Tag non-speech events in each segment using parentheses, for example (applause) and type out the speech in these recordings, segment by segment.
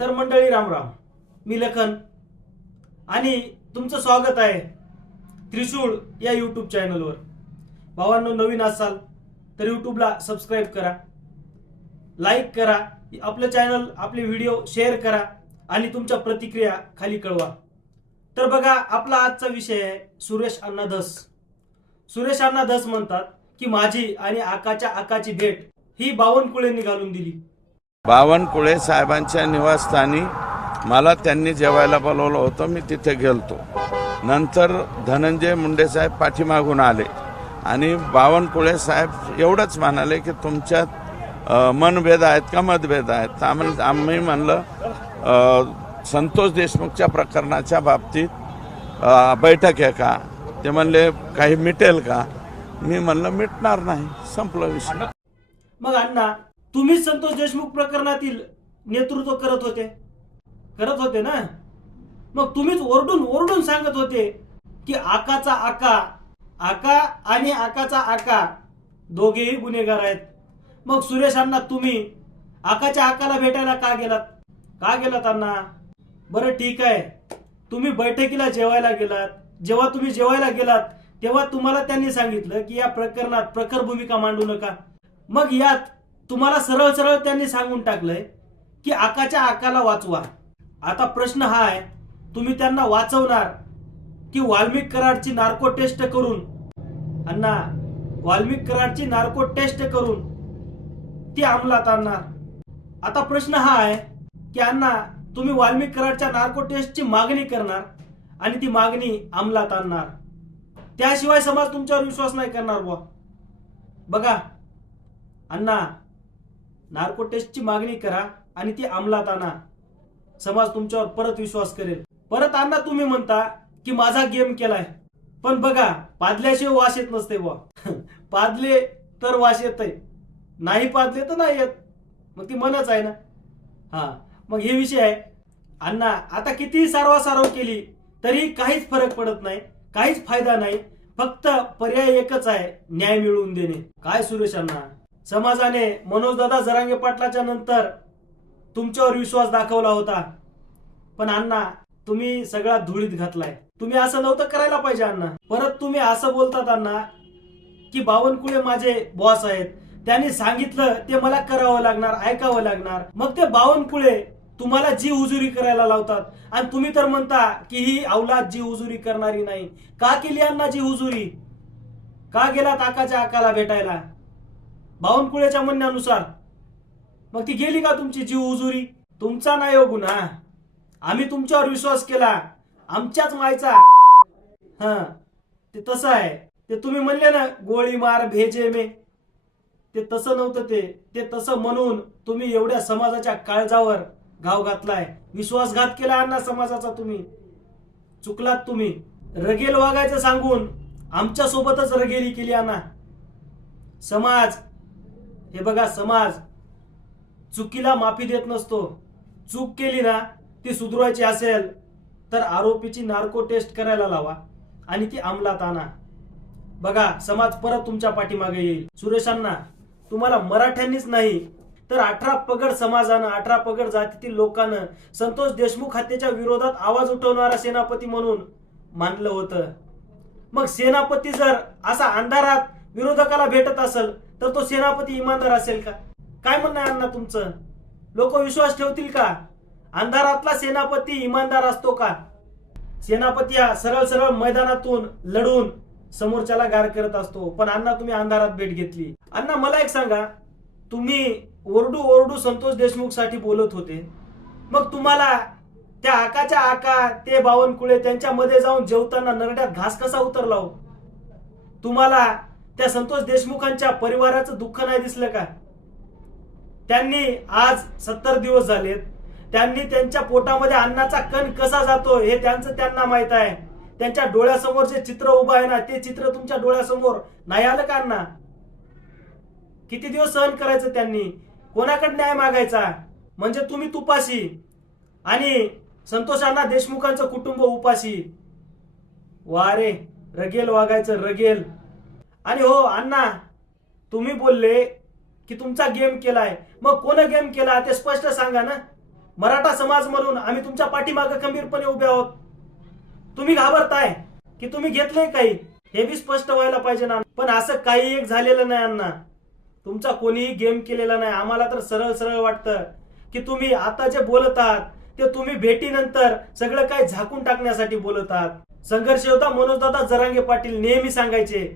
तर मंडळी रामराम मी लखन. आणि तुमचं स्वागत आहे त्रिशूळ या यूट्यूब चॅनलवर भावांनो नवीन असाल तर यूट्यूबला सबस्क्राईब करा. लाईक करा. आपलं चॅनल आपले व्हिडिओ शेअर करा. आणि तुमच्या प्रतिक्रिया खाली कळवा. तर बघा आपला आजचा विषय आहे सुरेश अण्णा धस. सुरेश अण्णा धस म्हणतात की माझी आणि आकाच्या आकाची भेट ही बावनकुळेंनी घालून दिली. बावनकुळे साहेबांच्या निवासस्थानी मला त्यांनी जेवायला बोलवलं होतं. मी तिथे गेलतो. नंतर धनंजय मुंडे साहेब पाठीमागून आले आणि बावनकुळे साहेब एवढंच म्हणाले की तुमच्यात मनभेद आहेत का मतभेद आहेत? तर आम्ही आम्ही म्हणलं संतोष देशमुखच्या प्रकरणाच्या बाबतीत बैठक आहे का? ते म्हणले काही मिटेल का? मी म्हणलं मिटणार नाही. संपलं विषय. मग अण्णा तुम्हीच संतोष देशमुख प्रकरणातील नेतृत्व करत होते. करत होते ना? मग तुम्हीच ओरडून ओरडून सांगत होते की आकाचा आका आका आणि आकाचा आका दोघेही गुन्हेगार आहेत. मग सुरेश अण्णा तुम्ही आकाच्या आकाला भेटायला का गेलात? का गेलात अण्णा? बरं ठीक आहे. तुम्ही बैठकीला जेवायला गेलात. जेव्हा तुम्ही जेवायला गेलात तेव्हा तुम्हाला त्यांनी सांगितलं की या प्रकरणात प्रखर भूमिका मांडू नका. मग यात तुम्हाला सरळ सरळ त्यांनी सांगून टाकलंय की आकाच्या आकाला वाचवा. आता प्रश्न हा आहे तुम्ही त्यांना वाचवणार की वाल्मिक कराडची नार्को टेस्ट करून? अण्णा वाल्मिक कराडची नार्को टेस्ट करून ती अंमलात आणणार. आता प्रश्न हा आहे की अण्णा तुम्ही वाल्मिक कराडच्या नार्को टेस्टची मागणी करणार आणि ती मागणी अंमलात आणणार. त्याशिवाय समाज तुमच्यावर विश्वास नाही करणार बुवा. बघा अण्णा नार्को टेस्टची मागणी करा आणि ती अंमलात आणा. समाज तुमच्यावर परत विश्वास करेल. परत अण्णा तुम्ही म्हणता की माझा गेम केलाय. पण बघा पादल्याशिवाय वास येत नसते बुवा. (laughs) पादले तर वास येत नाही पादले तर नाही येत. मग ती मनच आहे ना. हा मग हे विषय आहे. अण्णा आता किती सारवासारव केली तरी काहीच फरक पडत नाही काहीच फायदा नाही. फक्त पर्याय एकच आहे न्याय मिळवून देणे. काय सुरेश अण्णा? समाजाने मनोजदादा जरांगे पाटलाच्या नंतर तुमच्यावर विश्वास दाखवला होता. पण अण्णा तुम्ही सगळा धुळीत घातलाय. तुम्ही असं नव्हतं करायला पाहिजे अण्णा. परत तुम्ही असं बोलतात अण्णा की बावनकुळे माझे बॉस आहेत. त्यांनी सांगितलं ते मला करावं लागणार ऐकावं लागणार. मग ते बावनकुळे तुम्हाला जी हुजुरी करायला लावतात. आणि तुम्ही तर म्हणता की ही अवलाद जी हुजुरी करणारी नाही. का केली अण्णा जी हुजुरी का गेला ताकाच्या आकाला भेटायला? बावनकुळ्याच्या म्हणण्यानुसार. मग ती गेली का तुमची जीव उजुरी? तुमचा नाही हो गुन्हा. आम्ही तुमच्यावर विश्वास केला. आमच्याच मायचा. हा ते तसं आहे. ते तुम्ही म्हणले ना गोळी मार भेजे मे. ते तसं नव्हतं ते. ते तसं म्हणून तुम्ही एवढ्या समाजाच्या काळजावर घाव घातलाय. विश्वासघात केला अण्णा समाजाचा तुम्ही. चुकलात तुम्ही. रगेल वागायचं सांगून आमच्या सोबतच रगेली केली अण्णा. समाज हे बघा समाज चुकीला माफी देत नसतो. चूक केली ना ती सुधरवायची असेल तर आरोपीची नार्को टेस्ट करायला लावा आणि ती अंमलात आणा. बघा समाज परत तुमच्या पाठीमागे येईल. सुरेशांना तुम्हाला मराठ्यांनीच नाही तर अठरा पगड समाजानं अठरा पगड जातीतील लोकांना संतोष देशमुख हत्येच्या विरोधात आवाज उठवणारा सेनापती म्हणून मानलं होतं. मग सेनापती जर असा अंधारात विरोधकाला भेटत असेल तर तो सेनापती इमानदार असेल का? काय म्हणणं आहे अण्णा तुमचं? लोक विश्वास ठेवतील का? अंधारातला सेनापती इमानदार असतो का? सेनापती हा सरळ सरळ मैदानातून लढून समोरच्याला गार करत असतो. पण अण्णा तुम्ही अंधारात भेट घेतली. अण्णा मला एक सांगा. तुम्ही ओरडू ओरडू संतोष देशमुखसाठी बोलत होते. मग तुम्हाला त्या आकाच्या आका ते बावनकुळे त्यांच्यामध्ये जाऊन जेवताना नरड्यात घास कसा उतरला हो? तुम्हाला त्या संतोष देशमुखांच्या परिवाराचं दुःख नाही दिसलं का? त्यांनी आज सत्तर दिवस झालेत. त्यांनी त्यांच्या पोटामध्ये अन्नाचा कण कसा जातो हे त्यांचं त्यांना माहीत आहे. त्यांच्या डोळ्यासमोर जे चित्र उभं आहे ना ते चित्र तुमच्या डोळ्यासमोर नाही आलं का अण्णा? किती दिवस सहन करायचं त्यांनी? कोणाकडे न्याय मागायचा? म्हणजे तुम्ही तुपाशी. आणि संतोष देशमुखांचं कुटुंब उपाशी. वारे रगेल वागायचं रगेल. आणि हो अण्णा तुम्ही बोलले की तुमचा गेम केलाय. मग कोण गेम केला? ते स्पष्ट सांगा ना. मराठा समाज म्हणून आम्ही तुमच्या पाठीमागे खंबीरपणे उभे आहोत. तुम्ही घाबरताय की तुम्ही घेतलंय काही? हे बी स्पष्ट व्हायला पाहिजे ना. पण असं काही एक झालेलं नाही अण्णा. तुमचा कोणीही गेम केलेला नाही. आम्हाला तर सरळ सरळ वाटतं की तुम्ही आता जे बोलत आहात ते तुम्ही भेटीनंतर सगळं काय झाकून टाकण्यासाठी बोलत आहात. संघर्ष होता मनोजदादा जरांगे पाटील नेहमी सांगायचे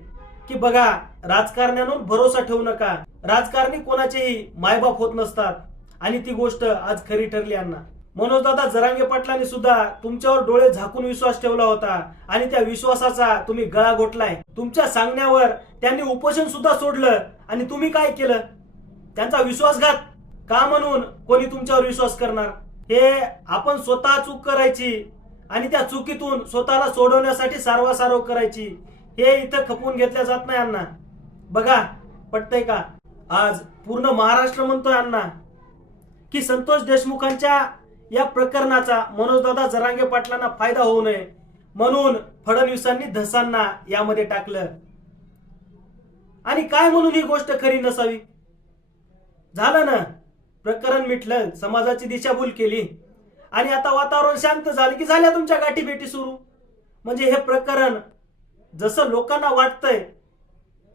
की बघा राजकारण्यांवर भरोसा ठेवू नका. राजकारणी कोणाचेही मायबाप होत नसतात. आणि ती गोष्ट आज खरी ठरली यांना. मनोजदादा जरांगे पाटलांनी सुद्धा तुमच्यावर डोळे झाकून विश्वास ठेवला होता. आणि त्या विश्वासाचा तुम्ही गळा घोटलाय. तुमच्या सांगण्यावर त्यांनी उपोषण सुद्धा सोडलं. आणि तुम्ही काय केलं? त्यांचा विश्वासघात? का म्हणून कोणी तुमच्यावर विश्वास करणार? हे आपण स्वतः चूक करायची. आणि त्या चुकीतून स्वतःला सोडवण्यासाठी सारवासारव करायची. हे इथं खपवून घेतल्या जात नाही अण्णा. बघा पटतंय का? आज पूर्ण महाराष्ट्र म्हणतोय अण्णा की संतोष देशमुखांच्या या प्रकरणाचा मनोजदादा जरांगे पाटलांना फायदा होऊ नये म्हणून फडणवीसांनी धसांना यामध्ये टाकलं. आणि काय म्हणून ही गोष्ट खरी नसावी? झालं ना? प्रकरण मिटलं समाजाची दिशाभूल केली. आणि आता वातावरण शांत झालं की झाल्या तुमच्या गाठी भेटी सुरू. म्हणजे हे प्रकरण जसं लोकांना वाटतंय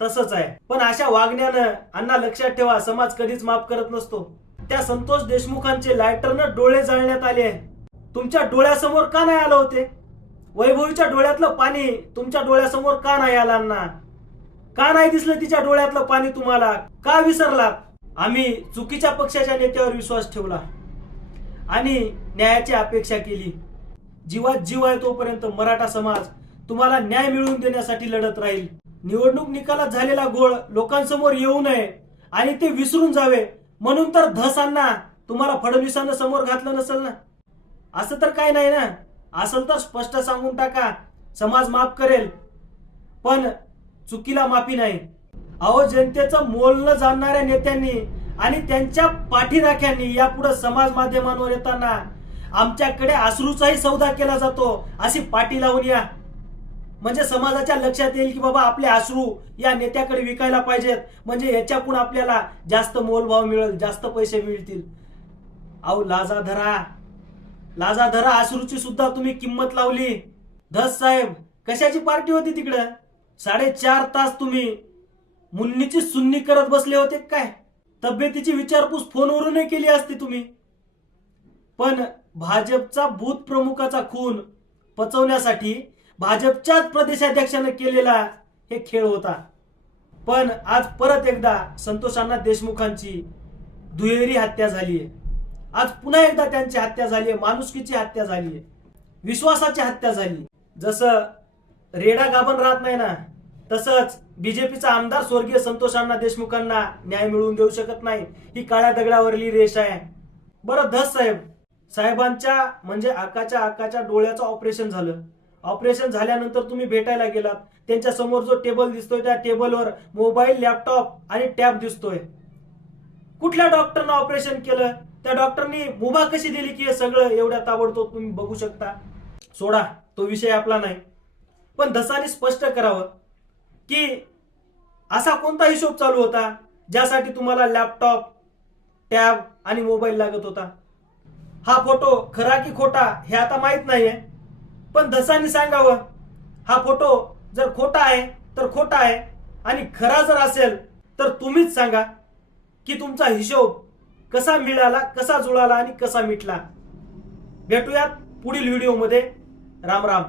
तसंच आहे. पण अशा वागण्यानं अण्णा लक्षात ठेवा समाज कधीच माफ करत नसतो. त्या संतोष देशमुखांचे लायटरनं डोळे जाळण्यात आले आहे. तुमच्या डोळ्यासमोर का नाही आलं होते? वैभवीच्या डोळ्यातलं पाणी तुमच्या डोळ्यासमोर का नाही आलं अण्णा? का नाही दिसलं तिच्या डोळ्यातलं पाणी तुम्हाला? का विसरला? आम्ही चुकीच्या पक्षाच्या नेत्यावर विश्वास ठेवला आणि न्यायाची अपेक्षा केली. जीवात जीव आहे तोपर्यंत मराठा समाज तुम्हाला न्याय मिळवून देण्यासाठी लढत राहील. निवडणूक निकालात झालेला गोळ लोकांसमोर येऊ नये आणि ते विसरून जावे. म्हणून तर धसांना तुम्हाला फडणवीसांना समोर घातलं नसेल ना? असं तर काय नाही ना? असेल तर स्पष्ट सांगून टाका समाज माफ करेल. पण चुकीला माफी नाही. अहो जनतेचं मोल न जाणणाऱ्या नेत्यांनी आणि त्यांच्या पाठीराख्यांनी यापुढे समाज माध्यमांवर येताना आमच्याकडे अश्रूचाही सौदा केला जातो. अशी पाठी लावून या. म्हणजे समाजाच्या लक्षात येईल की बाबा आपले अश्रू या नेत्याकडे विकायला पाहिजेत. म्हणजे याच्याकडून आपल्याला जास्त मोलभाव मिळेल जास्त पैसे मिळतील. अहो लाजा धरा. लाजा धरा अश्रूची सुद्धा तुम्ही किंमत लावली. धस साहेब कशाची पार्टी होती तिकडं? साडेचार तास तुम्ही मुन्नीची सुन्नी करत बसले होते काय? तब्येतीची विचारपूस फोनवरूनही केली असती तुम्ही. पण भाजपचा बूथ प्रमुखाचा खून पचवण्यासाठी भाजपच्याच प्रदेशाध्यक्षाने केलेला हे खेळ होता. पण आज परत एकदा संतोषांना देशमुखांची दुहेरी हत्या झाली आहे आज पुन्हा एकदा त्यांची हत्या झाली आहे माणुसकीची हत्या झाली आहे विश्वासाची हत्या झाली जसं रेडा गाभण राहत नाही ना तसंच बीजेपीचा आमदार स्वर्गीय संतोषांना देशमुखांना न्याय मिळवून देऊ शकत नाही. ही काळ्या दगडावरली रेष आहे. बरं धस साहेब साहेबांच्या म्हणजे आकाच्या आकाच्या डोळ्याचं ऑपरेशन झालं. ऑपरेशन झाल्यानंतर तुम्ही भेटायला गेलात. त्यांच्यासमोर जो टेबल दिसतोय त्या टेबलवर मोबाईल लॅपटॉप आणि टॅब दिसतोय. कुठल्या डॉक्टरनं ऑपरेशन केलं? त्या डॉक्टरनी मुभा कशी दिली की हे सगळं एवढ्या ताबडतोब तुम्ही बघू शकता? सोडा तो विषय आपला नाही. पण धसाने स्पष्ट करावं की असा कोणता हिशोब चालू होता ज्यासाठी तुम्हाला लॅपटॉप टॅब आणि मोबाईल लागत होता? हा फोटो खरा की खोटा हे आता माहीत नाहीये. पण धसानी सांगावं हा फोटो जर खोटा आहे तर खोटा आहे. आणि खरा जर असेल तर तुम्हीच सांगा की तुमचा हिशोब कसा मिळाला कसा जुळाला आणि कसा मिटला. भेटूयात पुढील व्हिडिओमध्ये. राम राम.